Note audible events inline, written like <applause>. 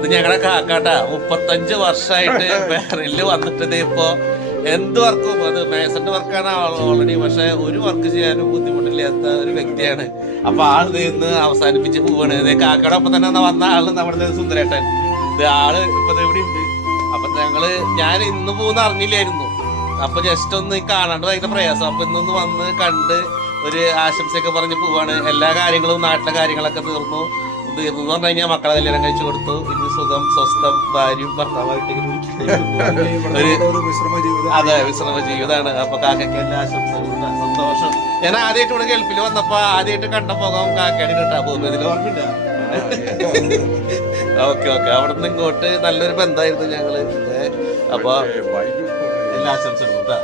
ഇത് ഞങ്ങളുടെ കാക്കാട്ടാ. മുപ്പത്തഞ്ച് വർഷമായിട്ട് പേരിൽ <laughs> വന്നിട്ടത് ഇപ്പോ. എന്ത് വർക്കും? അത് മേസന്റെ വർക്കാണ് ഓൾറെഡി പക്ഷെ ഒരു വർക്ക് ചെയ്യാനും ബുദ്ധിമുട്ടില്ലാത്ത ഒരു വ്യക്തിയാണ്. അപ്പൊ ആൾ ഇന്ന് അവസാനിപ്പിച്ച് പോവാണ്. ഇതേ കാക്കയുടെ ഒപ്പം തന്നെ വന്ന ആൾ നമ്മുടെ സുന്ദരേട്ടൻ. ഇത് ആൾ ഇപ്പൊ ഇവിടെ ഉണ്ട്. അപ്പൊ ഞങ്ങൾ ഞാൻ ഇന്ന് പോകുന്ന അറിഞ്ഞില്ലായിരുന്നു. അപ്പൊ ജസ്റ്റ് ഒന്ന് കാണാണ്ട് ഭയങ്കര പ്രയാസം. അപ്പൊ ഇന്നൊന്ന് വന്ന് കണ്ട് ഒരു ആശംസയൊക്കെ പറഞ്ഞ് പോവാണ്. എല്ലാ കാര്യങ്ങളും നാട്ടിലെ കാര്യങ്ങളൊക്കെ തീർന്നു. തീർന്നു എന്ന് പറഞ്ഞു കഴിഞ്ഞാൽ മക്കളെ കല്യാണം കഴിച്ചു കൊടുത്തു. ഇനി സുഖം സ്വസ്ഥം ഭാര്യയും ഭർത്താവായിട്ട്. ഒരു അതെ വിശ്രമ ജീവിതമാണ്. അപ്പൊ കാക്കയ്ക്ക് എല്ലാ ആശംസകളും സന്തോഷം. ഞാൻ ആദ്യമായിട്ട് ഇവിടെ ഗൾഫിൽ വന്നപ്പോ ആദ്യമായിട്ട് കണ്ട മുഖം കാക്കയുടെ കിട്ടാ പോകുന്നത്. ഇതിൽ ഓർമ്മയില്ല <laughs> ഓക്കെ ഓക്കെ. അവിടെ നിന്ന് ഇങ്ങോട്ട് നല്ലൊരു ബന്ധമായിരുന്നു ഞങ്ങൾ. അപ്പൊ എല്ലാ ആശംസകളും കേട്ടാ